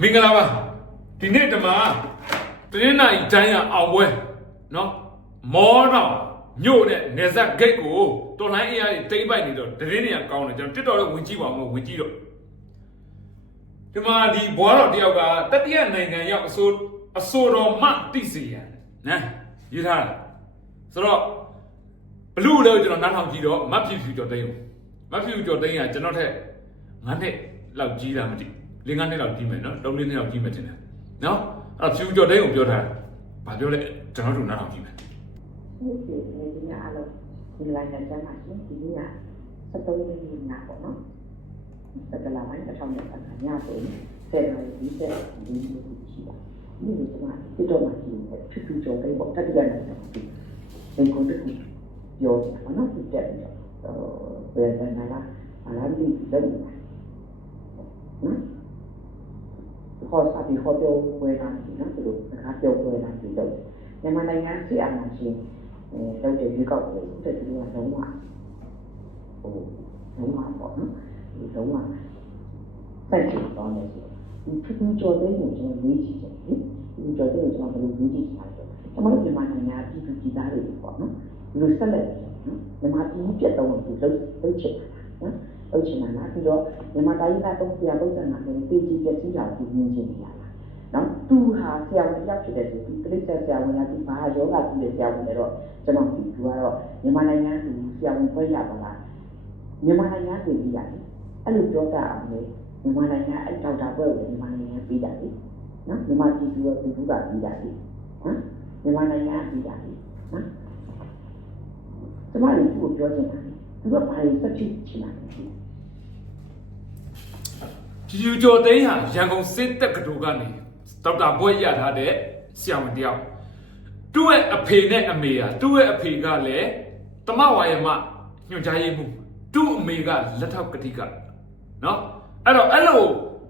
မင်္ဂလာပါဒီနေ့ဓမ္မတင်းနိုင်တိုင်းရအောင်ပွဲနော်မောတော့ညို့တဲ့နေဆက်ဂိတ်ကိုတော်လိုင်းအရာတွေတိမ့်ပိုက်နေတော့တရင်နေရကောင်းတယ်ကျွန်တော်တစ်တော်တော့ဝင်ကြည့်ပါဦးမဝင်ကြည့်တော့ဒီမှာဒီဘွားတော်တယောက်ကတတိယနိုင်ငံရောက်အစိုးအစိုးတော်မှတိစီရနော်ရေးထားတာဆိုတော့ဘလူးလည်းကျွန်တော်နားထောင်ကြည့်တော့မတ်ဖြူဖြူကျော်သိန်းမတ်ဖြူကျော်သိန်းကကျွန်တော်ထက်9နှစ်လောက်ကြီးတာမသိဘူး ၄၅နှစ်လောက်ကြီးမယ်နော်၃၄နှစ်လောက်ကြီးမယ်ထင်တယ်နော်အဲ့တော့ဖြူကျော်သိန်းကိုပြောထားတာဘာပြောလဲကျွန်တော်တို့နားထောင်ကြည့်မယ်ဟုတ်ကဲ့ဒီနေ့အားလုံးဒီလိုင်းနဲ့ကျမ်းပါရှင်ဒီနေ့က73ရက်နေ့ညပေါ့နော်စက်ကလာပိုင်းတစ်ထောင်နဲ့အခါညဆိုရင်ဆယ်နာရီဒီဆက်ဒီလိုရှိပါဒီလိုကျွန်မပြတော့မှရှိတယ်ချူချူကြောတဲ့ပေါ့တတိယနေ့ဆိုဒီဘယ်ကုန်တခုပြောတာနော်ဒီတက်ပြီးတော့ဘယ်တန်းလာအလားတူလက်နေတာနော် ခေါ်စာပြီးခေါ်ပြောဝယ်လာပြီနော်ဒီလိုစကားပြောဝယ်လာပြီတော့မြန်မာနိုင်ငံစီအာဏာရှင်အဲတော့ဒီဒီကောက်ကိုတက်ပြီးတော့လုံးဝဟိုလုံးဝပေါ့နော်ဒီလုံးဝစိုက်ချတော့နေဆိုဒီထူးထူးကြော်တဲ့ကိုကျွန်တော်ရေးကြည့်တယ်ဒီဒီကြော်တဲ့ကိုကျွန်တော်ဘယ်လိုရေးကြည့်ချင်လဲကျွန်တော်တို့မြန်မာနိုင်ငံပြည်သူပြည်သားတွေပေါ့နော်ဒီလိုဆက်လက်ပြီးနော်မြန်မာပြည်ပြတ်တော့ဒီလုံးလုံးချင်တာ နော်လုံးချင်တာလားပြီးတော့မြန်မာတိုင်းသား335နဲ့ပြည်ကြီးပြည့်စည်တာကိုမြင်ချင်နေရတာနော်သူဟာဆရာဝန်ရောက်ဖြစ်တယ်ဆိုပြီးပြိဿဆရာဝန်ကဒီဘာယောဂပြီးတဲ့ဆရာဝန်တွေတော့ကျွန်တော်ဒီသူကတော့မြန်မာနိုင်ငံသူဆရာဝန်ဖွဲ့ရပါလားမြန်မာနိုင်ငံပြည်ပြီးရတယ်အဲ့လိုပြောတာအောင်လေမြန်မာနိုင်ငံအဲ့ဒေါက်တာဘွဲကိုမြန်မာနိုင်ငံပြီးတာလေနော်မြန်မာပြည်သူကသူကပြီးတာလေနော်မြန်မာနိုင်ငံပြီးတာလေနော်ကျွန်မတို့သူ့ကိုပြောချင်တာ သူကဘာလို့ဆက်ဖြစ်ချင်တာလဲဖြူကျော်သိန်းဟာရန်ကုန်စစ်တက်ကတူကနေဒေါက်တာဘွဲ့ရထားတဲ့ဆရာဝန်တယောက်သူ့ရဲ့အဖေနဲ့အမေဟာသူ့ရဲ့အဖေကလည်းတမဝါယမညွှန်ကြားရေးမှူးသူ့အမေကလက်ထောက်ကတိကနော်အဲ့တော့အဲ့လို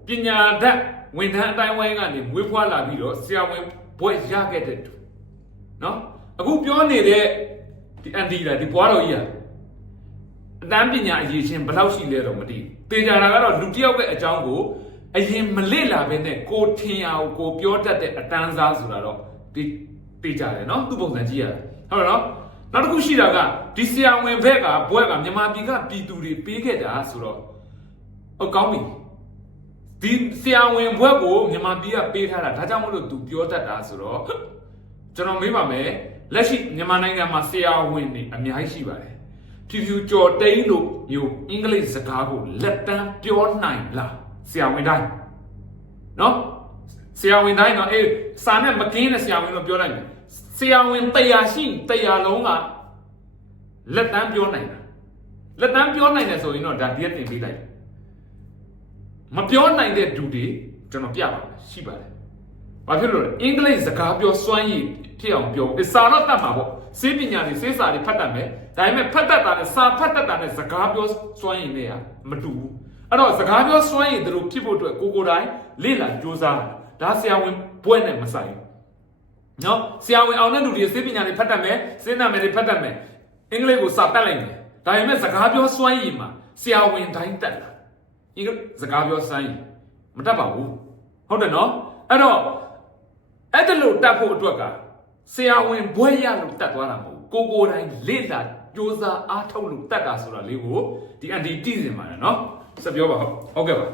ပညာတတ်ဝန်ထမ်းအတိုင်းဝိုင်းကနေမွေးဖွားလာပြီးတော့ဆရာဝန်ဘွဲ့ရခဲ့တဲ့သူနော်အခုပြောနေတဲ့ဒီအန်တီလာဒီဘွားတော်ကြီးဟာ အတန်းပညာအရေးချင်းဘယ်လောက်ရှိလဲတော့မသိဘူး။တင်ကြတာကတော့လူတစ်ယောက်ရဲ့အကြောင်းကိုအရင်မလစ်လာဘဲနဲ့ကိုထင်ရအောင်ကိုပြောတတ်တဲ့အတန်းစားဆိုတာတော့ဒီသိကြတယ်နော်သူ့ပုံစံကြည့်ရတယ်ဟုတ်တယ်နော်နောက်တစ်ခုရှိတာကဒီဆရာဝန်ဘက်ကဘွဲကမြန်မာပြည်ကပြည်သူတွေပေးခဲ့တာဆိုတော့အကောင်းပြီဒီဆရာဝန်ဘွဲကိုမြန်မာပြည်ကပေးထားတာဒါကြောင့်မလို့သူပြောတတ်တာဆိုတော့ကျွန်တော်မေးပါမယ်လက်ရှိမြန်မာနိုင်ငံမှာဆရာဝန်တွေအများကြီးရှိပါတယ် ဖြူဖြူကြော်တိန်လို့မျိုးအင်္ဂလိပ်စကားကိုလက်တန်းပြောနိုင်လားဆရာဝန်တိုင်းနော်ဆရာဝန်တိုင်းတော့အေးစာနဲ့မကင်းတဲ့ဆရာဝန်လို့ပြောလိုက်မယ်ဆရာဝန်တရားရှိတရားလုံးကလက်တန်းပြောနိုင်တာလက်တန်းပြောနိုင်တယ်ဆိုရင်တော့ဒါဒီကတင်ပေးလိုက်မပြောနိုင်တဲ့သူတွေကျွန်တော်ပြပါမယ်ရှိပါတယ်ဘာဖြစ်လို့လဲအင်္ဂလိပ်စကားပြောစွမ်းရည် ဖြစ်အောင်ပြောအစာတော့တတ်မှာပေါ့စေပညာတွေစေစာတွေဖတ်တတ်မယ်ဒါပေမဲ့ဖတ်တတ်တာနဲ့စာဖတ်တတ်တာနဲ့စကားပြောစွမ်းရည်နဲ့ကမတူဘူးအဲ့တော့စကားပြောစွမ်းရည်တို့ဖြစ်ဖို့အတွက်ကိုကိုယ်တိုင်လေ့လာကြိုးစားတာဒါဆရာဝန်ဘွဲ့နဲ့မဆိုင်ဘူးနော်ဆရာဝန်အောင်တဲ့လူတွေစေပညာတွေဖတ်တတ်မယ်စဉ်းနာမယ်တွေဖတ်တတ်မယ်အင်္ဂလိပ်ကိုစာတတ်လိုက်မယ်ဒါပေမဲ့စကားပြောစွမ်းရည်မှာဆရာဝန်တိုင်းတက်လာအင်္ဂလိပ်စကားပြောစွမ်းရည်မတတ်ပါဘူးဟုတ်တယ်နော်အဲ့တော့အဲ့ဒါလို့တတ်ဖို့အတွက်က ဆရာဝန်ဘွဲရလို့တတ်သွားတာမဟုတ်ဘူးကိုကိုယ်တိုင်လေ့လာကြိုးစားအားထုတ်လို့တတ်တာဆိုတာလေးကိုဒီအန်တီတိစင်ပါတယ်နော်ဆက်ပြောပါဟုတ်ဟုတ်ကဲ့ပါ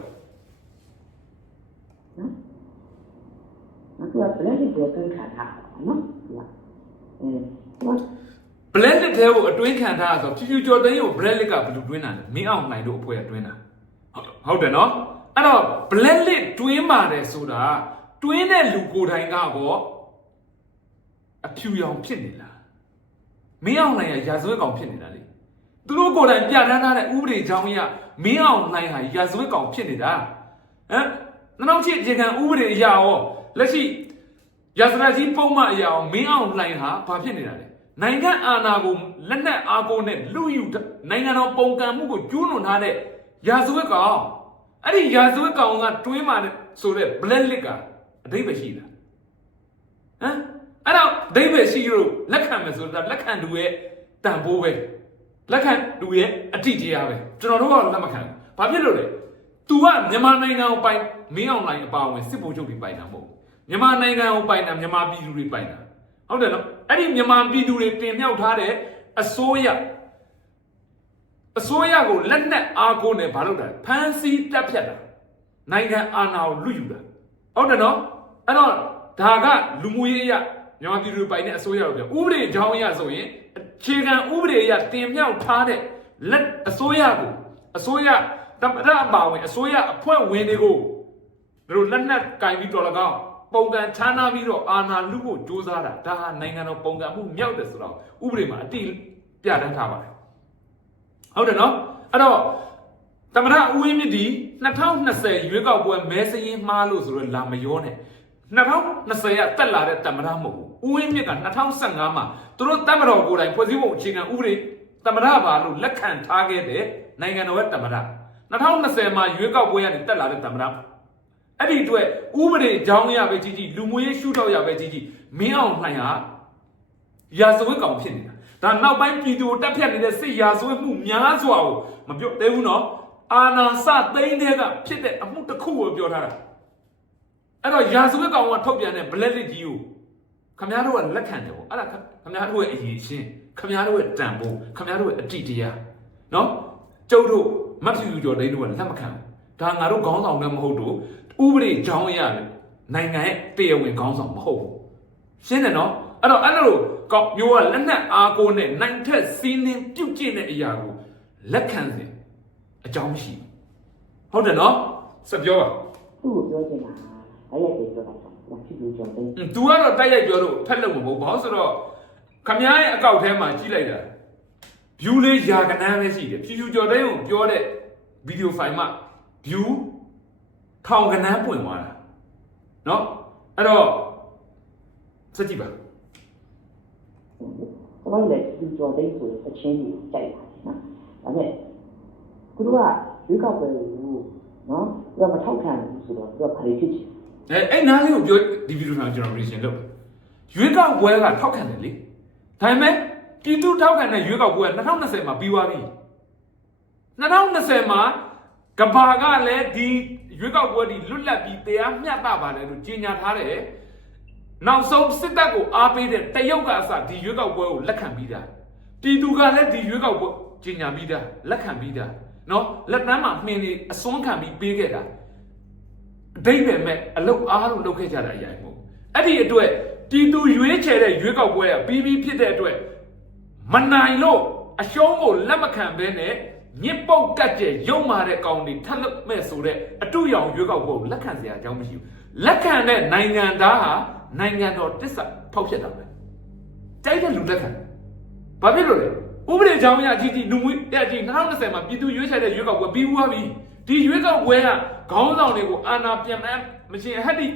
နော်သူကဘလက်ကိုပြန်ခါတာနော်သူကအဲသူကဘလက်လက်တဲကိုအတွင်းခံထားဆိုဖြူဖြူကျော်သိန်းကိုဘလက်လက်ကဘယ်လိုတွင်းတာလဲမင်းအောင်နိုင်တို့အဖွဲ့ကတွင်းတာဟုတ်တယ်နော်အဲ့တော့ဘလက်လက်တွင်းပါတယ်ဆိုတာတွင်းတဲ့လူကိုယ်တိုင်ကတော့ အဖြူရောင်ဖြစ်နေလားမင်းအောင်နိုင်ရရာဇဝတ်ကောင်ဖြစ်နေတာလေသူတို့ကိုယ်တိုင်ပြဋ္ဌာန်းထားတဲ့ဥပဒေကြောင်းအရမင်းအောင်နိုင်ဟာရာဇဝတ်ကောင်ဖြစ်နေတာဟမ်နောက်ချစ်အခြေခံဥပဒေအရရောလက်ရှိရာဇဝတ်ကြီးပုံမှန်အရရောမင်းအောင်နိုင်ဟာဘာဖြစ်နေတာလဲနိုင်ငံအာဏာကိုလက်နက်အားကိုနဲ့လူယူနိုင်ငံတော်ပုံကံမှုကိုကျူးလွန်ထားတဲ့ရာဇဝတ်ကောင်အဲ့ဒီရာဇဝတ်ကောင်ကတွင်းมาဆိုတဲ့ black list ကအတိတ်ပဲရှိတာဟမ် အဲ့တော့ဒိဗေရှိလို့လက်ခံမယ်ဆိုတာလက်ခံသူရဲ့တန်ဖိုးပဲလက်ခံသူရဲ့အတိတရားပဲကျွန်တော်တို့ကတော့လက်မခံဘူးဘာဖြစ်လို့လဲ तू ကမြန်မာနိုင်ငံကိုပိုင်မင်းအောင်လိုင်းအပါအဝင်စစ်ဗိုလ်ချုပ်တွေပိုင်တာမဟုတ်ဘူးမြန်မာနိုင်ငံကိုပိုင်တာမြန်မာပြည်သူတွေပိုင်တာဟုတ်တယ်နော်အဲ့ဒီမြန်မာပြည်သူတွေတင်မြှောက်ထားတဲ့အစိုးရအစိုးရကိုလက်နက်အားကိုးနဲ့ဘာလုပ်တာလဲဖမ်းဆီးတပ်ဖြတ်တာနိုင်ငံအာဏာကိုလွတ်ယူတာဟုတ်တယ်နော်အဲ့တော့ဒါကလူမှုရေးအရာ မြန်မာပြည်သူတွေပိုင်တဲ့အစိုးရကိုပြောဥပဒေအကြောင်းအရဆိုရင်အခြေခံဥပဒေအရတင်မြှောက်ထားတဲ့လက်အစိုးရကိုအစိုးရတမရအပါဝင်အစိုးရအဖွဲ့ဝင်တွေကိုတို့လက်နက်ကင်ပြီးတော်လကောင်းပုံကံချမ်းသာပြီးတော့အာဏာလူဖို့ကြိုးစားတာဒါဟာနိုင်ငံတော်ပုံကံမှုမြောက်တယ်ဆိုတော့ဥပဒေမှာအတိပြဋ္ဌာန်းထားပါတယ်ဟုတ်တယ်နော်အဲ့တော့တမရဦးဝင်းမြင့်ဒီ2020ရွေးကောက်ပွဲမဲစရင်မှားလို့ဆိုတော့လာမရောနဲ့ 2020ကတက်လာတဲ့တမရမဟုတ်ဘူးဦးဝင်းမြင့်က2015မှာသူတို့တမတော်ကိုယ်တိုင်ဖွဲ့စည်းပုံအခြေခံဥပဒေတမရပါလို့လက်ခံထားခဲ့တဲ့နိုင်ငံတော်ရဲ့တမရ2020မှာရွေးကောက်ပွဲကနေတက်လာတဲ့တမရအဲ့ဒီအတွက်ဥပဒေကြောင်းရပဲကြီးကြီးလူမျိုးရေးရှုထောက်ရပဲကြီးကြီးမင်းအောင်လှိုင်ဟာရာဇဝတ်ကောင်ဖြစ်နေတာဒါနောက်ပိုင်းပြည်သူကိုတက်ဖြတ်နေတဲ့စစ်ရာဇဝတ်မှုများစွာကိုမပြောသေးဘူးနော်အာနာစသိန်းတဲ့ကဖြစ်တဲ့အမှုတစ်ခုကိုပြောထားတာ အဲ့တော့ရာဇဝတ်ကောင်ကထုတ်ပြန်တဲ့ black list ကြီးကိုခမရတို့ကလက်ခံတယ်ပေါ့အဲ့ဒါခမရတို့ရဲ့အရေးချင်းခမရတို့ရဲ့တန်ဖိုးခမရတို့ရဲ့အတိတရားနော်ကျုပ်တို့မတ်ဖြူကျော်ဒိန်းတို့ကလက်မခံဘူးဒါငါတို့ခေါင်းဆောင်လည်းမဟုတ်တော့ဥပဒေကြောင်းအရာနိုင်ငံရဲ့တရားဝင်ခေါင်းဆောင်မဟုတ်ဘူးရှင်းတယ်နော်အဲ့တော့အဲ့လိုကောက်မျိုးကလက်နက်အားကိုးနဲ့နိုင်ထက်စီးနှင်းပြုတ်ကျင့်တဲ့အရာကိုလက်ခံစဉ်အကြောင်းမရှိဘူးဟုတ်တယ်နော်စပြောပါသူ့ကိုပြောချင်တာ ဘာရက်တွေပြောတာတော့ဖြစ်ပြီးကြော်တယ် อืม तू ကတော့တိုက်ရိုက်ပြောလို့ဖက်လို့မဟုတ်ဘာလို့ဆိုတော့ခမ ्या ရဲ့အကောက်ထဲမှာကြီးလိုက်တာ view လေးယာကနန်းပဲရှိတယ်ဖြူဖြူကျော်တဲ့ကိုပြောတဲ့ video file မှာ view ထောင်ကနန်းပွင့်သွားတာเนาะအဲ့တော့စကြည့်ပါ ။ဘာလဲဒီကြော်တဲ့ဆိုတဲ့ချင်းကြီးကြိုက်ပါတယ်နော်။ဒါပေမဲ့သူတို့ကရွေးကောက်ပွဲကိုနော်သူကမထောက်ခံဘူးဆိုတော့သူကဘာတွေဖြစ်ချင် အဲအဲ့နားလေးကိုပြောဒီ video မှာကျွန်တော် reason လုပ်ရွေးကောက်ပွဲကထောက်ခံတယ်လေဒါပေမဲ့ပြည်သူထောက်ခံတဲ့ရွေးကောက်ပွဲက2020မှာပြီးသွားပြီ2020မှာကဘာကလည်းဒီရွေးကောက်ပွဲဒီလွတ်လပ်ပြီးတရားမျှတပါတယ်လို့ကြေညာထားတယ်နောက်ဆုံးစစ်တပ်ကိုအားပေးတဲ့တရုတ်ကအစဒီရွေးကောက်ပွဲကိုလက်ခံပြီးသားပြည်သူကလည်းဒီရွေးကောက်ပွဲကြေညာပြီးသားလက်ခံပြီးသားနော်လက်တန်းမှာမှင်နေအစွန်းခံပြီးပေးခဲ့တာ အတိတ်ပဲမဲ့အလုတ်အားလုံးလုပ်ခဲ့ကြတာအရာမဟုတ်အဲ့ဒီအတွက်ပြည်သူရွေးချယ်တဲ့ရွေးကောက်ပွဲကပြီးပြီးဖြစ်တဲ့အတွက်မနိုင်လို့အရှုံးကိုလက်မခံဘဲနဲ့ညစ်ပုတ်ကတ်ကျဲရုံမာတဲ့ကောင်တွေထပ်လုပ်မဲ့ဆိုတဲ့အတူရောင်ရွေးကောက်ပွဲကိုလက်ခံစရာအကြောင်းမရှိဘူးလက်ခံတဲ့နိုင်ငံသားဟာနိုင်ငံတော်တစ္ဆာဖောက်ဖြစ်တာပဲတိုက်တဲ့လူလက်ခံဘာဖြစ်လို့လဲဥပဒေကြောင်းအရအကြီးကြီးလူမှုအကြီး2020မှာပြည်သူရွေးချယ်တဲ့ရွေးကောက်ပွဲပြီးသွားပြီ ဒီရွေးကောက်ပွဲကခေါင်းဆောင်တွေကိုအာဏာပြန်မမချင်းဟက်တိ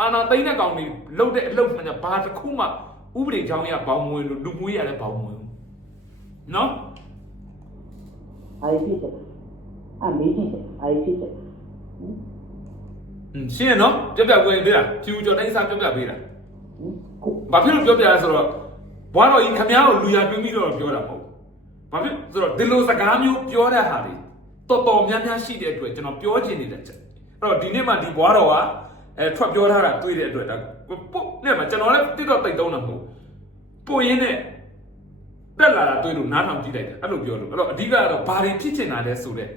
အာဏာသိမ်းတဲ့ကောင်တွေလှုပ်တဲ့အလုပ်မှန်ဘာတစ်ခုမှဥပဒေကြောင်းအရဘောင်မဝင်လို့လူမှုရေးရလည်းဘောင်မဝင်ဘူးနော် ။ဘာတွေဖြစ်ချင်အမေးကြည့်တယ်ဘာတွေဖြစ်ချင် อืมရှင်းရနော်ပြပြဝင်ပေးတာဖြူကျော်တိုင်းစားပြပြပေးတာ ဟင်ကို ဘာဖြစ်လို့ပြောပြလဲဆိုတော့ဘွားတော်ကြီးခမ ्या ကိုလူရတွင်းပြီးတော့ပြောတာမဟုတ်ဘူးဘာဖြစ်ဆိုတော့ဒီလိုစကားမျိုးပြောတဲ့ဟာတွေ တော်တော်များများရှိတဲ့အတွက်ကျွန်တော်ပြောချင်နေတဲ့ချက်အဲ့တော့ဒီနေ့မှဒီဘွားတော်ကအဲထွက်ပြောထားတာတွေ့တဲ့အတွက်ဒါပုတ်နဲ့မှကျွန်တော်လည်းတိတော့တိတ်တုံးတာမဟုတ်ပို့ရင်းနဲ့တက်လာတာတွေ့လို့နားထောင်ကြည့်လိုက်တယ်အဲ့လိုပြောလို့အဲ့တော့အဓိကကတော့ဘာတွေဖြစ်ချင်တာလဲဆိုတဲ့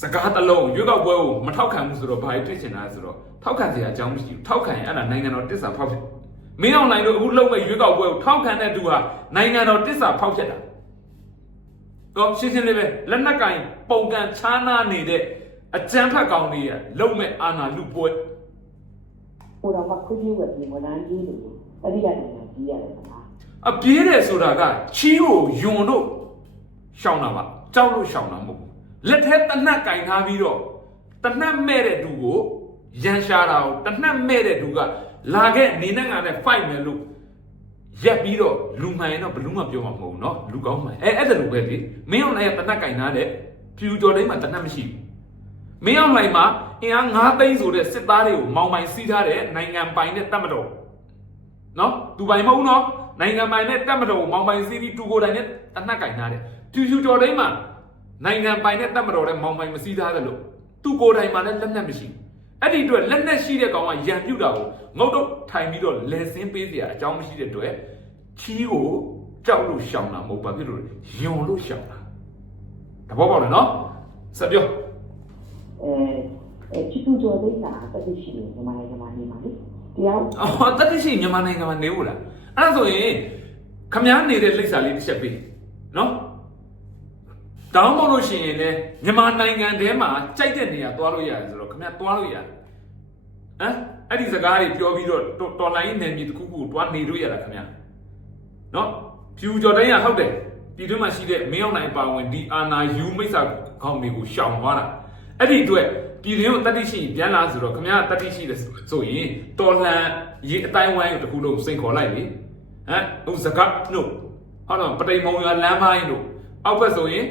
စကားတစ်လုံးရွေးကောက်ပွဲကိုမထောက်ခံဘူးဆိုတော့ဘာတွေဖြစ်ချင်တာလဲဆိုတော့ထောက်ခံစရာအကြောင်းမရှိဘူးထောက်ခံရင်အဲ့ဒါနိုင်ငံတော်တစ္ဆာဖောက်ဖြစ်မင်းအောင်နိုင်တို့အခုလုံးမဲ့ရွေးကောက်ပွဲကိုထောက်ခံတဲ့သူဟာနိုင်ငံတော်တစ္ဆာဖောက်ဖြစ်တာ တော့ရှင်းရှင်းလေးပဲလက်နက်ကင်ပုံကန်ချားနာနေတဲ့အကြမ်းဖက်ကောင်တွေရလုံးမဲ့အာဏာလူပွဲဟိုတော့ကခွင့်ပြုဝယ်ပြီးဝန်ထမ်းကြီးတွေအဲ့ဒီကနေကြီးရတယ်ခလားအပြေးတယ်ဆိုတာကချီးကိုယွန်တို့ရှောင်းတာပါကြောက်လို့ရှောင်းတာမဟုတ်ဘူးလက်ထဲတနက်ကင်ထားပြီးတော့တနက်မဲ့တဲ့သူကိုရန်ရှာတာကိုတနက်မဲ့တဲ့သူကလာခဲ့နေနဲ့ငါနဲ့ fight မယ်လို့ ရက်ပြီးတော့လူမှန်ရင်တော့ဘယ်လူမှပြောမှာမဟုတ်ဘူးเนาะလူကောင်းမှန်အဲအဲ့ဒါလိုပဲလေမင်းအောင်လည်းတနက်ကင်ထားတဲ့ဖြူကျော်လေးမှာတနက်မရှိဘူးမင်းအောင်လိုက်မှာအင်အား9သိန်းဆိုတဲ့စစ်သားတွေကိုမောင်ပိုင်စီးထားတဲ့နိုင်ငံပိုင်တဲ့တပ်မတော် နော်သူပိုင်မဟုတ်ဘူးနော်နိုင်ငံပိုင်နဲ့တက်မတော်ကိုမောင်ပိုင်စီးပြီးတူကိုတိုင်နဲ့အနှက်ကင်ထားတယ်ဖြူဖြူတော်တိုင်းမှာနိုင်ငံပိုင်နဲ့တက်မတော်တဲ့မောင်ပိုင်မစီးသားတယ်လို့ သူကိုယ်တိုင်မှလည်းလက်နက်မရှိဘူး အဲ့ဒီအတွက်လက်နက်ရှိတဲ့ကောင်ကရန်ပြုတ်တာကိုငုတ်တော့ထိုင်ပြီးတော့လဲစင်းပေးစရာအကြောင်းမရှိတဲ့အတွက်ချီးကိုကြောက်လို့ရှောင်တာမဟုတ်ပါဖြစ်လို့ယွန်လို့ရှောင်တာတဘောပေါက်တယ်နော်ဆက်ပြောအဲအဲချစ်သူကျော်သိတာတက်သိရှိတယ်ညီမလေးညီမလေးပါလေတရားအော်တတိရှိမြန်မာနိုင်ငံမှာနေဘူးလားအဲ့ဒါဆိုရင်ခမားနေတဲ့လိပ်စာလေးတစ်ချက်ပေးနော် တောင်းမလို့ရှိရင်လည်းမြန်မာနိုင်ငံထဲမှာကြိုက်တဲ့နေရာသွားလို့ရတယ်ဆိုတော့ခမားသွားလို့ရတယ်ဟမ်အဲ့ဒီစကားတွေပြောပြီးတော့တော်လိုင်းနယ်မြေတစ်ခုခုတွားနေလို့ရတာခမားနော်ဖြူကျော်တိုင်းရဟုတ်တယ်ပြည်တွင်းမှာရှိတဲ့မင်းအောင်နိုင်ပါဝင်ဒီအာနာယူမိတ်ဆာခေါင်းတွေကိုရှောင်သွားတာအဲ့ဒီအတွက်ပြည်တွင်းကိုတတိရှိပြန်လာဆိုတော့ခမားတတိရှိတယ်ဆိုရင်တော်လှန်ရေးအတိုင်းဝိုင်းကိုတစ်ခုလုံးစိန်ခေါ်လိုက်လေဟမ်ဟိုစကားတို့ဟောတော့ပတိမ်မုံရလမ်းပိုင်းတို့အောက်ဘက်ဆိုရင်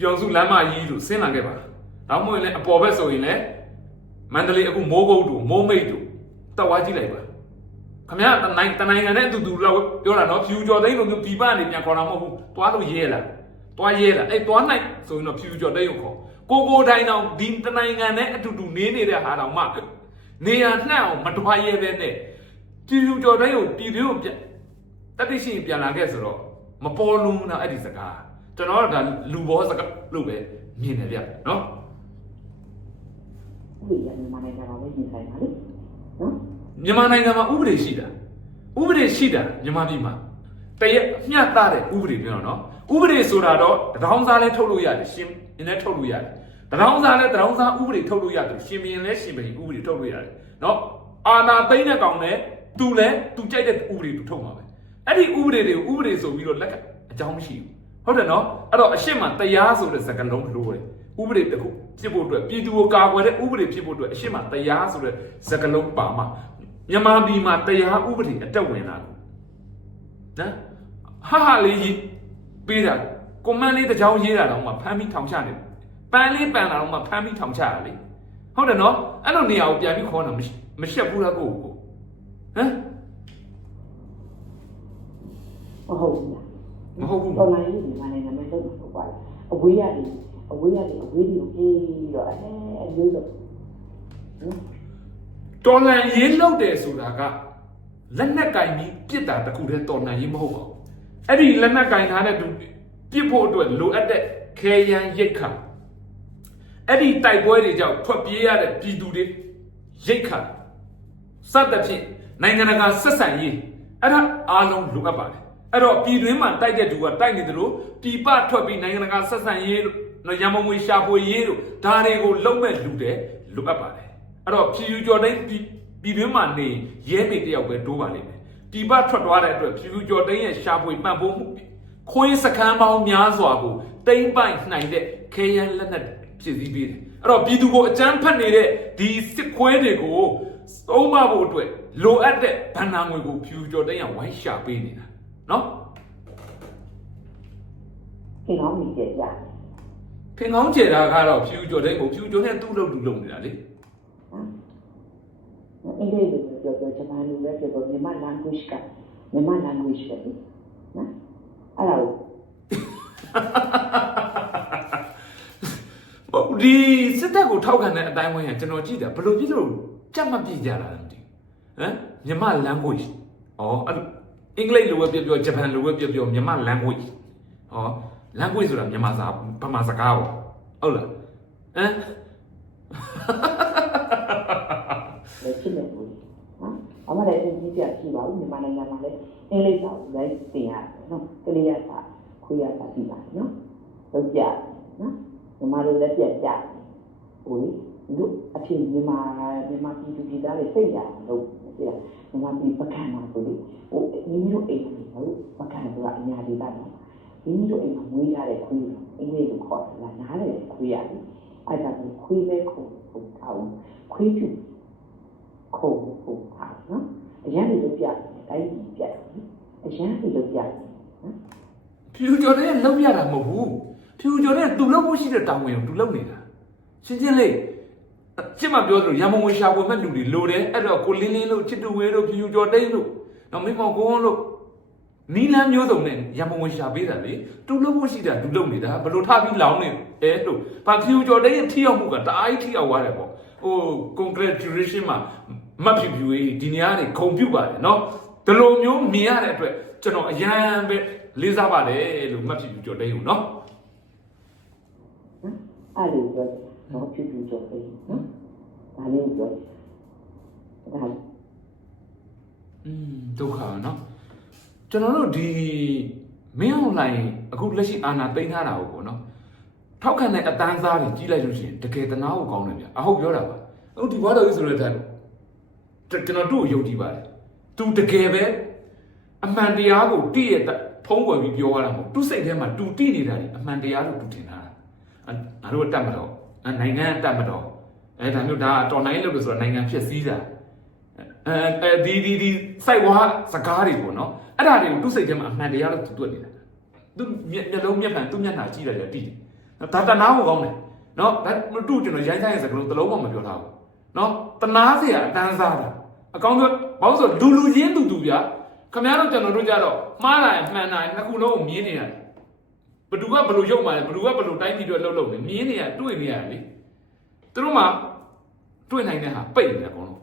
ပြောင်စုလမ်းမကြီးတို့ဆင်းလာခဲ့ပါဒါမှမဟုတ်လည်းအပေါ်ဘက်ဆိုရင်လည်းမန္တလေးအခုမိုးကုတ်တို့မိုးမိတ်တို့တက်ဝါကြည့်လိုက်ပါခမရတနိုင်တနိုင်ငံနဲ့အတူတူလောက်ပြောတာနော်ဖြူကျော်သိန်းလိုမျိုးပြပနေပြန်ခေါ်တာမဟုတ်ဘူးတွားလို့ရဲလားတွားရဲလားအဲ့တွားနိုင်ဆိုရင်တော့ဖြူကျော်သိန်းကိုခေါ်ကိုကိုတိုင်းတော့ဒီတနိုင်ငံနဲ့အတူတူနေနေတဲ့ဟာတော့မှနေရနှံ့အောင်မတွားရဲပဲနဲ့ဖြူကျော်သိန်းကိုပြည်တွင်းကိုပြန်တတိရှိပြန်လာခဲ့ဆိုတော့မပေါ်လုံးတော့အဲ့ဒီစကား ကျွန်တော်ကဒါလူဘောစကားလို့ပဲမြင်တယ်ဗျနော်ဥပဒေရညီမလေးကတော့လည်းရင်ဆိုင်ပါလေနော်မြန်မာနိုင်ငံမှာဥပဒေရှိတာဥပဒေရှိတာမြန်မာပြည်မှာတရက်မျှတတဲ့ဥပဒေပြောတော့နော်ဥပဒေဆိုတာတော့တထောင်စားလဲထုတ်လို့ရတယ်ရှင်ရင်လည်းထုတ်လို့ရတယ်တထောင်စားလဲတထောင်စားဥပဒေထုတ်လို့ရတယ်ရှင်ဘရင်လဲရှင်ဘရင်ဥပဒေထုတ်လို့ရတယ်နော်အာနာသိမ့်တဲ့ကောင်လဲသူလဲသူကြိုက်တဲ့ဥပဒေသူထုတ်မှာပဲအဲ့ဒီဥပဒေတွေကိုဥပဒေဆိုပြီးတော့လက်ကအကြောင်းမရှိဘူး ဟုတ်တယ်နော်အဲ့တော့အရှင်းမှာတရားဆိုတဲ့စကားလုံးလိုတယ်ဥပဒေတစ်ခုဖြစ်ဖို့အတွက်ပြည်သူကိုကာကွယ်တဲ့ဥပဒေဖြစ်ဖို့အတွက်အရှင်းမှာတရားဆိုတဲ့စကားလုံးပါမှာမြန်မာပြည်မှာတရားဥပဒေအတက်ဝင်လာတယ်နော်ဟာဟာလေးကြီးပေးတာကွန်မန့်လေးတစ်ချောင်းရေးတာတော့မှဖမ်းပြီးထောင်ချနေတယ်ပန်းလေးပန်လာတော့မှဖမ်းပြီးထောင်ချတာလေဟုတ်တယ်နော်အဲ့လိုနေရာကိုပြန်ပြီးခေါ်တာမရှိမရှက်ဘူးလားကိုယ့်ကိုဟမ်မဟုတ်ဘူးလား မဟုတ်ဘူးတော်လိုင်းကြီးညီမလေးနာမည်တော့ဟုတ်ပါလားအဝေးရတယ်အဝေးရတယ်အဝေးတွေကိုပြေးပြီးတော့အဲအမျိုးဆုံးနော်တော်လန်ရေးလောက်တယ်ဆိုတာကလက်နက်ကင်ပြီးပြစ်တာတခုတည်းတော်လန်ရေးမဟုတ်ပါဘူးအဲ့ဒီလက်နက်ကင်ထားတဲ့သူပြစ်ဖို့အတွက်လိုအပ်တဲ့ခဲယမ်းရိတ်ခါအဲ့ဒီတိုက်ပွဲတွေကြောင့်ထွက်ပြေးရတဲ့ပြည်သူတွေရိတ်ခါစသဖြင့်နိုင်ငံတကာဆက်ဆံရေးအဲ့ဒါအားလုံးလိုအပ်ပါတယ် အဲ့တော့ပြည်တွင်းမှာတိုက်တဲ့သူကတိုက်နေတယ်လို့ပြည်ပထွက်ပြီးနိုင်ငံတကာဆက်ဆံရေးလို့နော်ရန်မုံငွေရှာဖွေရေးလို့ဒါတွေကိုလုံးမဲ့လူတယ်လိုအပ်ပါတယ်အဲ့တော့ဖြူဖြူကျော်တိုင်းပြည်ပြည်တွင်းမှာနေရဲပေတယောက်ပဲတိုးပါလိမ့်မယ်ဒီဘထွက်သွားတဲ့အတွက်ဖြူဖြူကျော်တိုင်းရဲ့ရှားပွေပံ့ပိုးမှုခွင်းစခန်းပေါင်းများစွာကိုတိမ့်ပိုက်နိုင်တဲ့ခဲယမ်းလက်နက်ဖြစ်စည်းပေးတယ်အဲ့တော့ပြည်သူကိုအကြမ်းဖက်နေတဲ့ဒီစစ်ခွဲတွေကိုသုံးမဖို့အတွက်လိုအပ်တဲ့ဗန္နာငွေကိုဖြူဖြူကျော်တိုင်းကဝိုင်းရှာပေးနေတာ နော်ခင်ဗျားမိကြကြတယ်ဖင်ကောင်းကျေတာကတော့ဖြူဖြူကျော်တိုင်းကိုဖြူဖြူကျော်နဲ့သူ့လုပ်သူလုပ်နေတာလေနော်အင်္ဂလိပ်လိုပြောပြောဂျပန်လိုပဲပြောပြောမြန်မာ language ကမြန်မာ language ပဲလေနော်အဲ့ဒါကိုဟုတ်ဒီစစ်တပ်ကိုထောက်ခံတဲ့အတိုင်းဝိုင်းကကျွန်တော်ကြည့်တာဘယ်လိုဖြစ်လို့ကြက်မပြစ်ကြတာလဲမသိဘူးဟမ်မြန်မာ language ဩအဲ့လို အင်္ဂလိပ်လိုပဲပြောပြောဂျပန်လိုပဲပြောပြောမြန်မာ language ဩ language ဆိုတာမြန်မာစာဗမာစကားပေါ့ဟုတ်လားဟမ်လည်းဖြစ်နေဘူးနော်အမလည်းအကြီးပြရှိပါဘူးမြန်မာနိုင်ငံမှာလည်းအင်္ဂလိပ်စာကိုလည်းသင်ရတယ်နော်ကလေးရစာခွေးရစာပြီးပါတယ်နော်ဟုတ်ကြနော်မြန်မာလိုလည်းပြတ်ကြဟိုလေလူအထင်မြန်မာမြန်မာပြည်သူပြည်သားတွေစိတ်ရလို့ဒီ လားမြန်မာပြည်ပကံမှာဆိုလေဟိုမိမိတို့အိမ်မှာဟုတ်ပကံဆိုတာအများကြီးတာနော်မိမိတို့အိမ်မှာမွေးရတဲ့ခွေးအင်္ဂလိပ်လိုခေါ်တယ်လားနားလေခွေးရတယ်အဲ့ဒါကိုခွေးပဲခုဟုတ်အောင်ခွေးပြူခုံပုံပါနော်အရန်တွေလုပ်ပြတယ်တိုင်းပြည်ပြတယ်အရန်တွေလုပ်ပြတယ်နော်ဖြူကျော်တဲ့လုံးရတာမဟုတ်ဘူးဖြူကျော်တဲ့သူလုပ်ဖို့ရှိတဲ့တောင်းဝင်ကိုသူလုပ်နေတာရှင်းချင်းလေး ချစ်မပြောသလိုရမုံဝင်ရှာဖွေမဲ့လူတွေလိုတယ်အဲ့တော့ကိုလင်းလင်းလို့ချစ်တူဝေးတို့ဖြူဖြူကျော်တိန်တို့နော်မိမောင်ကိုန်းတို့နီလန်းမျိုးစုံနဲ့ရမုံဝင်ရှာပေးတာလေတူလို့ဖို့ရှိတာတူလို့နေတာဘလို့ထပြီးလောင်းနေအဲတို့ဘာဖြူကျော်တိန်ရဲ့ထိရောက်မှုကတအားကြီးထိရောက်သွားတယ်ပေါ့ဟို congratulation မှာမဖြူဖြူဝေးဒီနေရာတွေခုံပြုတ်ပါတယ်နော်ဒီလိုမျိုးမြင်ရတဲ့အတွက်ကျွန်တော်အရန်ပဲလေးစားပါတယ်လို့မဖြူဖြူကျော်တိန်ကိုနော်အဲ့လိုပဲနော်ဖြူဖြူကျော်တိန်နော် ဒါလေးပြောတယ်ဒါ อืมဒုက္ခပါเนาะကျွန်တော်တို့ဒီမင်းအွန်လိုင်းအခုလက်ရှိအာဏာသိမ်းထားတာဟုတ်ပေါ့เนาะထောက်ခံတဲ့အတန်းစားတွေကြီးလိုက်လို့ရှိရင်တကယ်တနာကိုကောင်းတယ်ဗျအဟုတ်ပြောတာပါအခုဒီဘွားတော်ကြီးဆိုတဲ့တဲ့ကျွန်တော်တို့ကိုယုံကြည်ပါတယ်သူတကယ်ပဲအမှန်တရားကိုတည့်ရဖုံးကွယ်ပြီးပြောရတာမဟုတ်သူစိတ်ထဲမှာတူတိနေတာလေအမှန်တရားလို့သူထင်တာငါတို့တတ်မတော့နိုင်ငံတတ်မတော့ အဲဒါမျိုးဒါတော်နိုင်လို့ဆိုတာနိုင်ငံဖြစ်စည်းတာအဲဒီဒီဒီစိုက်ဝါစကားတွေပေါ့နော်အဲ့ဒါတွေကိုသူ့စိတ်ထဲမှာအမှန်တရားလို့သူတွက်နေတာသူမျက်လုံးမျက်ဖန်သူ့မျက်နှာကြည့်လိုက်တယ်တိတယ်ဒါတနာကိုကောင်းတယ်နော်ဒါမတူကျွန်တော်ရိုင်းဆိုင်ရဲ့စကားလုံးတစ်လုံးမှမပြောထားဘူးနော်တနာစရာအတန်းစားတာအကောင်းဆုံးဘာလို့ဆိုလူလူချင်းတူတူဗျာခင်ဗျားတို့ကျွန်တော်တို့ကြတော့မှားတာအမှန်တာနှစ်ခုလုံးကိုမြင်နေရတယ်ဘသူကဘလို့ရုပ်မှလဲဘသူကဘလို့တိုင်းပြီးတော့လှုပ်လှုပ်နေမြင်နေရတွေ့နေရတယ်လေသူတို့မှာ တွေ့နိုင်တဲ့ဟာပိတ်နေတယ်အကုန်လုံး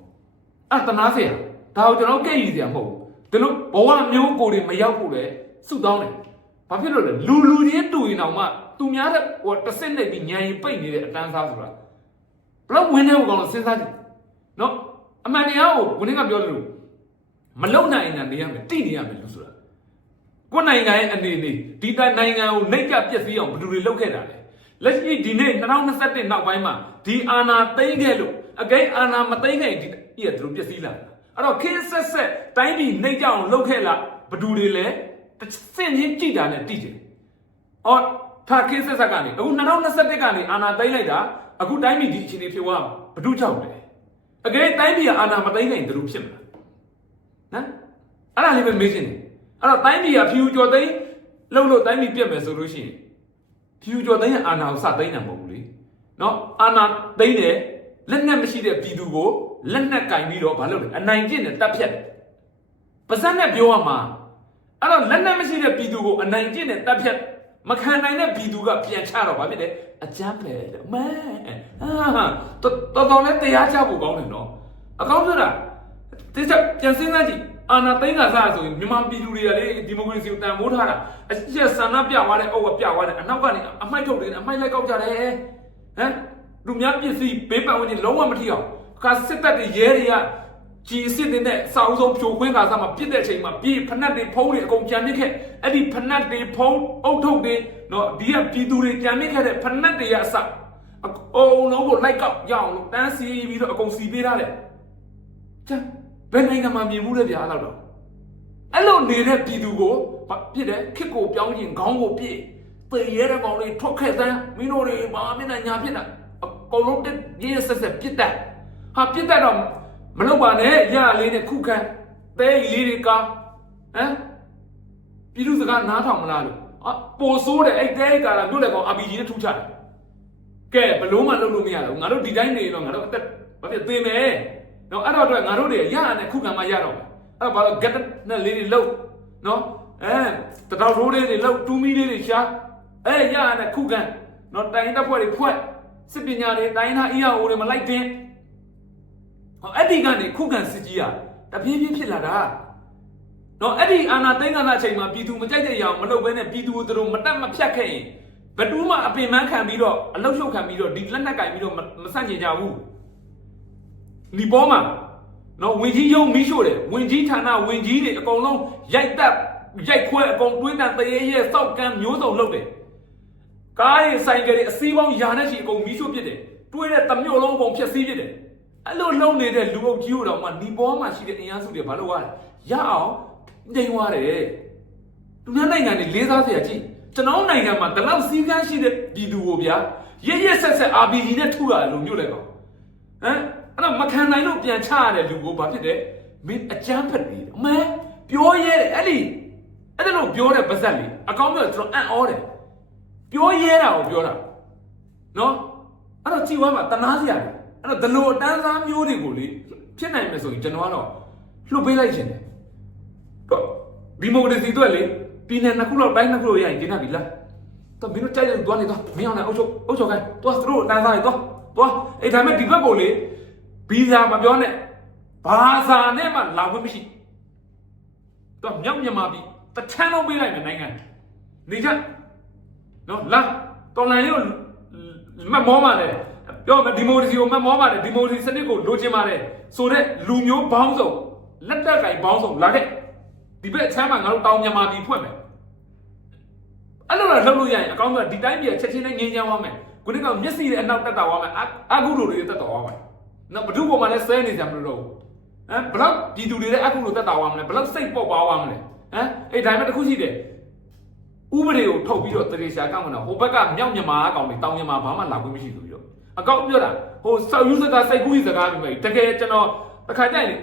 အဲ့တနာစရာဒါကိုကျွန်တော်ကြက်ရည်စရာမဟုတ်ဘူးဒီလိုဘဝမျိုးကိုတွေမရောက်ဖို့လေစုတောင်းတယ်ဘာဖြစ်လို့လဲလူလူချင်းတူရင်တောင်မှသူများတဲ့ဟိုတစ်စစ်နေပြီးညံရင်ပိတ်နေတဲ့အတန်းစားဆိုတာဘလောက်ဝင်းနေဖို့ကောင်းလို့စဉ်းစားကြည့်နော်အမှန်တရားကိုဝင်းကပြောတယ်လို့မလုံနိုင်တာနေရမယ်တိနေရမယ်လို့ဆိုတာကိုနိုင်ငံရဲ့အနေနဲ့ဒီတိုင်းနိုင်ငံကိုနှိပ်ကပျက်စီးအောင်ဘယ်သူတွေလုပ်ခဲ့တာလဲလက်ရှိဒီနေ့2021နောက်ပိုင်းမှာဒီအာဏာသိမ်းခဲ့လို့ အကိန်းအာဏာမသိမ်းခဲ့ဒီဒီကသူတို့ပြက်စီးလာတာအဲ့တော့ခင်းဆက်ဆက်တိုင်းပြည်နှိပ်ကြအောင်လုပ်ခဲ့လားဘယ်သူတွေလဲတစ်စင်ချင်းကြည့်တာနဲ့တိတယ်။အော်ထားခင်းဆက်ဆက်ကနေအခု2021ကနေအာဏာသိမ်းလိုက်တာအခုတိုင်းပြည်ဒီအခြေအနေဖြစ်သွားဘယ်သူကြောက်လဲအကိန်းတိုင်းပြည်ကအာဏာမသိမ်းနိုင်တယ်လို့ဖြစ်မလားနော်အဲ့ဒါလေးပဲမေးချင်တယ်အဲ့တော့တိုင်းပြည်ကဖြူကျော်သိမ်းလှုပ်လို့တိုင်းပြည်ပြက်မယ်ဆိုလို့ရှိရင်ဖြူကျော်သိန်းရဲ့အာဏာကိုစသိမ်းတာမဟုတ်ဘူးလေနော်အာဏာသိမ်းတယ် လက်နက်မရှိတဲ့ပြည်သူကိုလက်နက်ကင်ပြီးတော့မလုပ်တယ်အနိုင်ကျင့်တယ်တပ်ဖြတ်တယ်ပါဇက်နဲ့ပြောရမှာအဲ့တော့လက်နက်မရှိတဲ့ပြည်သူကိုအနိုင်ကျင့်တယ်တပ်ဖြတ်မခံနိုင်တဲ့ပြည်သူကပြန်ချတော့ဗာဖြစ်တယ်အကြမ်းပဲတဲ့မဲဟာတော်တော်တော်လည်းတရားချဖို့ကောင်းတယ်နော်အကောင်းဆိုတာတိကျပြန်စဉ်းစားကြည့်အာဏာသိမ်းကစားဆိုရင်မြန်မာပြည်သူတွေကလေဒီမိုကရေစီကိုတန်ဖိုးထားတာအကျက်ဆန္ဒပြသွားတဲ့အုပ်ကပြသွားတယ်အနောက်ကနေအမိုက်ထုတ်တယ်အမိုက်လိုက်ကောက်ကြတယ်ဟမ် လူများပစ္စည်းဘေးပတ်ဝန်းကျင်လုံးဝမထီအောင်ခါစစ်တပ်တွေရဲတွေကကြီးအစ်စ်တွေနဲ့စာအုပ်ဆုံးဖြိုခွင်းကစားမှာပြစ်တဲ့အချိန်မှာပြေးဖနက်တွေဖုံးတွေအကုန်ကြံနစ်ခဲ့အဲ့ဒီဖနက်တွေဖုံးအုပ်ထုတ်တွေနော်ဒီကပြည်သူတွေကြံနစ်ခဲ့တဲ့ဖနက်တွေကအစအကုန်လုံးကိုလိုက်ကောက်ရအောင်လို့တန်းစီပြီးတော့အကုန်စီပေးထားတယ်ချမ်းဘယ်နိုင်ငံမှာမြင်မှုလဲဗျာအဲ့လောက်တော့အဲ့လိုနေတဲ့ပြည်သူကိုဘာပြစ်တယ်ခစ်ကိုပြောင်းရင်ခေါင်းကိုပြည့်သေရဲတဲ့ကောင်လေးထွက်ခဲ့စမ်းမင်းတို့တွေဘာမျက်နှာညာဖြစ်တာ အကုန်လုံးတက်ရေးဆက်ဆက်ပြစ်တယ်ဟာပြစ်တတ်တော့မလုပ်ပါနဲ့ရလေးနဲ့ခုခံတဲလေးတွေကဟမ်ပြည်သူစကားနားထောင်မလားလို့အပိုဆိုးတယ်အဲ့တဲကာလာမြို့လေကောင် RPG နဲ့ထူချတယ်ကဲဘလို့မှလုပ်လို့မရတော့ငါတို့ဒီတိုင်းနေတော့ငါတို့အသက်ဘာဖြစ်သေးမယ်နော်အဲ့တော့အတွက်ငါတို့တွေရရနဲ့ခုခံမှရတော့မယ်အဲ့ဘာလို့ get နဲ့လေးတွေလှုပ်နော်အဲတတော်ရိုးလေးတွေလှုပ်တူးမီလေးတွေရှာအဲရရနဲ့ခုခံနော်တိုင်းတပ်ဖွဲ့တွေဖွဲ့ စစ်ပညာတွေတိုင်းသား EAO တွေမလိုက်တင်ဟောအဲ့ဒီကနေခုခံစစ်ကြီးอ่ะတပြေးပြေးဖြစ်လာတာနော်အဲ့ဒီအာနာသိန်းကနာအချိန်မှာပြည်သူမကြိုက်တဲ့ရအောင်မလုပ်ဘဲနဲ့ပြည်သူကိုသူတို့မတက်မဖြတ်ခဲ့ရင်ဘယ်သူမှအပင်ပန်းခံပြီးတော့အလုတ်ရှုပ်ခံပြီးတော့ဒီလက်နက်ကင်ပြီးတော့မဆန့်ကျင်ကြဘူးဒီပေါ်မှာနော်ဝင်ကြီးရုံမီးရှို့တယ်ဝင်ကြီးဌာနဝင်ကြီးတွေအကုန်လုံးရိုက်တက်ရိုက်ခွဲအကုန်တွေးတန်တရေရဲစောက်ကမ်းမျိုးစုံလုပ်တယ် ကားတွေဆိုင်ကယ်တွေအစည်းပေါင်းယာနဲ့ချီအကုန်မီးရှို့ပစ်တယ်တွေးတဲ့တမျိုးလုံးအကုန်ဖျက်ဆီးပစ်တယ်အဲ့လိုလုံနေတဲ့လူအုပ်ကြီးတို့တော့မှဒီပေါ်မှာရှိတဲ့အင်အားစုတွေဘာလို့ရလဲရအောင်ညှိန်သွားတယ်သူများနိုင်ငံတွေလေးစားစရာကြည့်ကျွန်တော်နိုင်ငံမှာဒီလောက်စီးကမ်းရှိတဲ့ပြည်သူကိုဗျာရရဆက်ဆက် RPG နဲ့ထုရတယ်လို့မျိုးလဲကောင်ဟမ်အဲ့တော့မခံနိုင်လို့ပြန်ချရတဲ့လူကိုဘာဖြစ်တယ်မင်းအကြမ်းဖက်နေတယ်အမဲပြောရဲတယ်အဲ့ဒီအဲ့ဒါလို့ပြောတဲ့ပါဇက်လေးအကောင်းပြောကျွန်တော်အံ့ဩတယ် ပြောရဲတာကိုပြောတာနော်အဲ့တော့ကြည်ဝမ်းမှာတနာစရာတယ်အဲ့တော့ဒီလိုအတန်းစားမျိုးတွေကိုလေဖြစ်နိုင်မယ်ဆိုရင်ကျွန်တော်ကတော့လှုပ်ပေးလိုက်ခြင်းတယ်တော့ဒီမိုကရေစီအတွက်လေပြည်နယ်နှစ်ခုလောက်တိုင်းနှစ်ခုလောက်ရရင်ကျင်းတတ်ပြီလားတော့မင်းတို့ကြိုက်တယ်သွားနေတော့မင်းအောင်လည်းအုပ်ချုပ်အုပ်ချုပ်ခိုင်းသွားသူတို့တန်းစားနေသွားသွားအဲ့ဒါမဲ့ဒီဘက်ကိုလေဗီဇာမပြောနဲ့ဘာသာနဲ့မှလာခွင့်မရှိတော့မြောက်မြန်မာပြည်တထန်းလုံးပေးလိုက်မယ်နိုင်ငံနေကြ နော်လာတော်လန်ရုပ်မတ်မောပါလေပြောမယ်ဒီမိုကရေစီကိုမတ်မောပါတယ်ဒီမိုကရေစီစနစ်ကိုလိုချင်ပါတယ်ဆိုတော့လူမျိုးဘောင်းစုံလက်တက်ကင်ဘောင်းစုံလာခဲ့ဒီဘက်အချမ်းမှာငါတို့တောင်မြန်မာပြည်ဖွင့်မယ်အဲ့လိုတော့လုပ်လို့ရရင်အကောင်းဆုံးကဒီတိုင်းပြည်ချက်ချင်းနဲ့ငြင်းချမ်းသွားမယ်ခုနကမျက်စိနဲ့အနောက်တက်တာသွားမယ်အအကုလိုတွေတက်တာသွားမယ်နော်ဘဒုပေါ်မှာလည်းဆဲနေကြမလို့တော့ဘူးဟမ်ဘလောက်ပြည်သူတွေလည်းအကုလိုတက်တာသွားမလဲဘလောက်စိတ်ပေါက်ပါသွားမလဲဟမ်အဲ့ဒါမှတစ်ခုရှိတယ် ဥပဒေကိုထုတ်ပြီးတော့တရေရှာကောက်မနော်ဟိုဘက်ကမြောက်မြန်မာအကောင်တွေတောင်မြန်မာဘာမှလာခွင့်မရှိဘူးပြီးတော့အကောက်ပြောတာဟိုဆောက်ယူစကားစိတ်ကူးစကားပြီးမယ်တကယ်ကျွန်တော်တစ်ခါကြိုက်လေ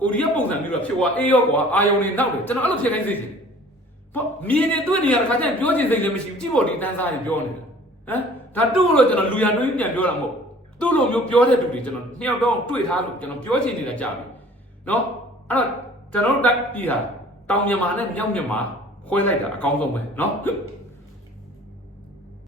ကိုရီးယားပုံစံမျိုးတော့ဖြစ်သွားအေးရောကွာအာယုံနေနောက်တယ်ကျွန်တော်အဲ့လိုဖြစ်ခိုင်းစေချင်ပေါ့မြင်နေတွေ့နေရတဲ့ခါကျရင်ပြောချင်စိတ်လည်းမရှိဘူးကြည့်ဖို့ဒီတန်းစားတွေပြောနေတယ်ဟမ်ဒါတူလို့ကျွန်တော်လူရန်တွေးပြန်ပြောတာမဟုတ်သူ့လိုမျိုးပြောတဲ့သူတွေကျွန်တော်နှစ်ယောက်တော့တွေ့ထားလို့ကျွန်တော်ပြောချင်နေတာကြာပြီနော်အဲ့တော့ကျွန်တော်တို့တက်ပြီးတာတောင်မြန်မာနဲ့မြောက်မြန်မာ ခွဲလိုက်တာအကောင်းဆုံးပဲနော်